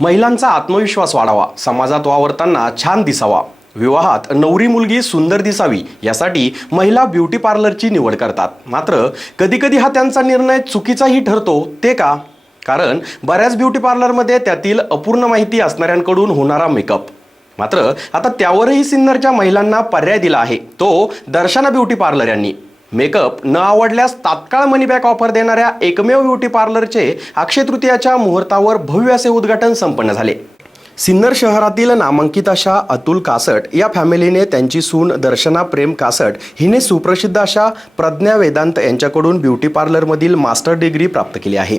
महिलांचा आत्मविश्वास वाढावा समाजात वावरताना छान दिसावा. विवाहात नवरी मुलगी सुंदर दिसावी यासाठी महिला ब्युटी पार्लरची निवड करतात. मात्र कधीकधी हा त्यांचा निर्णय चुकीचाही ठरतो ते का? कारण बऱ्याच ब्युटी पार्लरमध्ये त्यातील अपूर्ण माहिती असणाऱ्यांकडून होणारा मेकअप. मात्र आता त्यावरही सिन्नरच्या महिलांना पर्याय दिला आहे. तो दर्शना ब्युटी पार्लर यांनी. मेकअप न आवडल्यास तात्काळ मनीबॅक ऑफर देणाऱ्या एकमेव ब्युटी पार्लरचे अक्षय तृतीयाच्या मुहूर्तावर भव्य असे उद्घाटन संपन्न झाले. सिन्नर शहरातील नामांकित अशा अतुल कासट या फॅमिलीने त्यांची सून दर्शना प्रेम कासट हिने सुप्रसिद्ध अशा प्रज्ञा वेदांत यांच्याकडून ब्युटी पार्लरमधील मास्टर डिग्री प्राप्त केली आहे.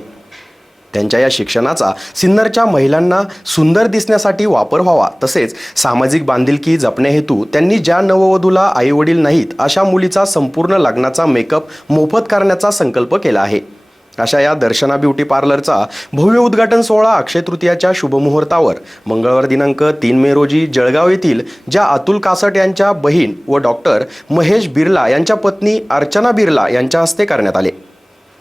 त्यांच्या या शिक्षणाचा सिन्नरच्या महिलांना सुंदर दिसण्यासाठी वापर व्हावा. तसेच सामाजिक बांधिलकी जपण्याहेतू त्यांनी ज्या नववधूला आईवडील नाहीत अशा मुलीचा संपूर्ण लग्नाचा मेकअप मोफत करण्याचा संकल्प केला आहे. अशा या दर्शना ब्युटी पार्लरचा भव्य उद्घाटन सोहळा अक्षय तृतीयाच्या शुभमुहूर्तावर मंगळवार दिनांक तीन मे रोजी जळगाव येथील ज्या अतुल कासट यांच्या बहीण व डॉक्टर महेश बिर्ला यांच्या पत्नी अर्चना बिर्ला यांच्या हस्ते करण्यात आले.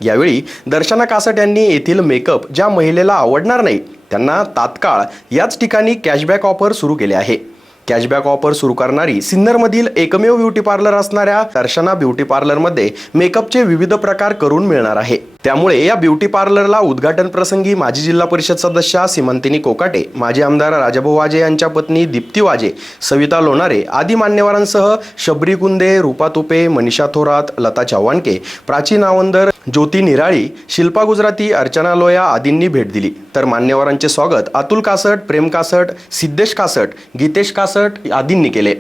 यावेळी दर्शना कासट यांनी येथील मेकअप ज्या महिलेला आवडणार नाही त्यांना तात्काळ याच ठिकाणी कॅशबॅक ऑफर सुरू केले आहे. कॅशबॅक ऑफर सुरू करणारी सिन्नरमधील एकमेव ब्युटी पार्लर असणाऱ्या दर्शना ब्युटी पार्लरमध्ये मेकअपचे विविध प्रकार करून मिळणार आहे. त्यामुळे या ब्युटी पार्लरला उद्घाटन प्रसंगी माजी जिल्हा परिषद सदस्या सीमंतिनी कोकाटे माजी आमदार राजाभाऊ वाजे यांच्या पत्नी दीप्ती वाजे सविता लोणारे आदी मान्यवरांसह शबरी कुंदे रूपा तुपे मनीषा थोरात लता चव्हाणके प्राची नावंदर ज्योती निराळी शिल्पा गुजराती अर्चना लोया आदींनी भेट दिली. तर मान्यवरांचे स्वागत अतुल कासट प्रेम कासट सिद्धेश कासट गीतेश कासट आदींनी केले.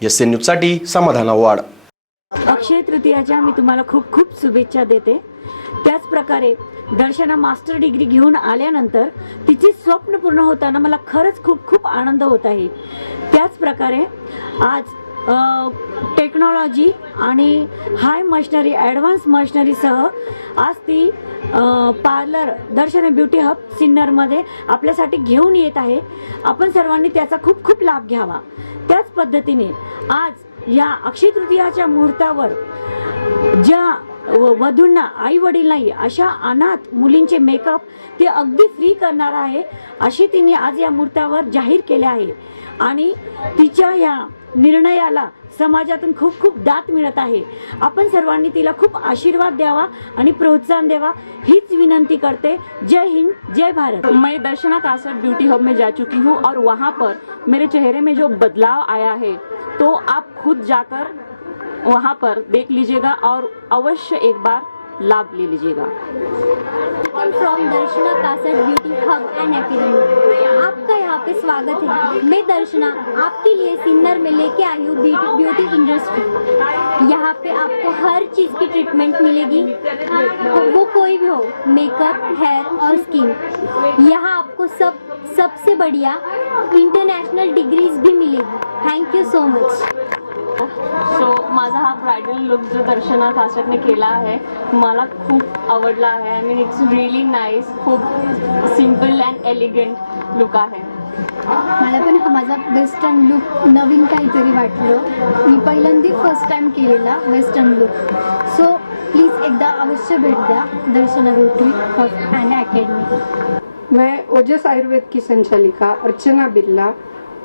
एस एन न्यूजसाठी समाधान वाढ अक्षय तृतीयाच्या मी तुम्हाला खूप खूप शुभेच्छा देते. त्याच प्रकारे दर्शना मास्टर डिग्री घेऊन आल्यानंतर तिची स्वप्न पूर्ण होताना मला खरंच खूप खूप आनंद होत आहे. त्याच प्रकारे आज टेक्नॉलॉजी आणि हाय मशनरी ॲडव्हान्स मशनरीसह आज ती पार्लर दर्शन ब्युटी हब सिन्नरमध्ये आपल्यासाठी घेऊन येत आहे. आपण सर्वांनी त्याचा खूप खूप लाभ घ्यावा. त्याच पद्धतीने आज या अक्षय तृतीयाच्या मुहूर्तावर ज्या व- वधूंना आई वडील नाही अशा अनाथ मुलींचे मेकअप ते अगदी फ्री करणार आहे अशी तिने आज या मूर्त्यावर जाहीर केले आहे. आणि तिच्या या निर्णयाला समाजातून खूप खूप दात मिळत आहे. आपण सर्वांनी तिला खूप आशीर्वाद द्यावा आणि प्रोत्साहन द्यावा हीच विनंती करते. जय हिंद जय भारत. मैं दर्शना कासर ब्यूटी हब में जा चुकी हूँ और वहाँ पर मेरे चेहरे में जो बदलाव आया है तो आप खुद जाकर वहाँ पर देख लीजिएगा और अवश्य एक बार लाभ ले लीजिएगा। From Darshana Kasat beauty hub and academy आपका यहाँ पे स्वागत है। मैं दर्शना, आपके लिए सिन्नर में लेके आई हूँ ब्यूटी ब्यूटी इंडस्ट्री यहाँ पे आपको हर चीज़ की ट्रीटमेंट मिलेगी। तो वो कोई भी हो मेकअप हेयर और स्किन यहाँ आपको सब, सबसे बढ़िया इंटरनेशनल डिग्रीज भी मिलेगी। Thank you so much so माझा हा ब्रायडल लुक जो दर्शना कासटने केला आहे मला खूप आवडला आहे I mean it's really nice खूप सिंपल अँड एलिगंट लुक आहे. मला पण हा माझा वेस्टर्न लुक नवीन काहीतरी वाटलं. मी पहिल्यांदा फर्स्ट टाइम केलेला वेस्टर्न लुक सो प्लीज एकदा अवश्य भेट द्या Darshana beauty hub and academy मैं ओजस आयुर्वेद की संचालिका अर्चना बिरला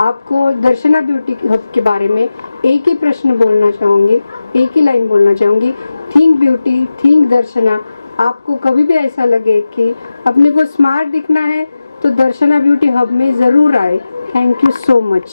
आपको दर्शना ब्यूटी हब के बारे में एक ही प्रश्न बोलना चाहूँगी, एक ही लाइन बोलना चाहूँगी। Think beauty think Darshana. आपको कभी भी ऐसा लगे कि अपने को स्मार्ट दिखना है तो दर्शना ब्यूटी हब में ज़रूर आए। Thank you so much